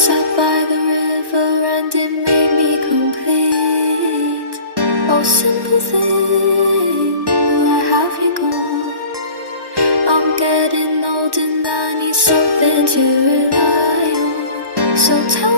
Sat by the river and it made me complete. Oh, simple thing, where have you gone? I'm getting old and I need something to rely on. So tell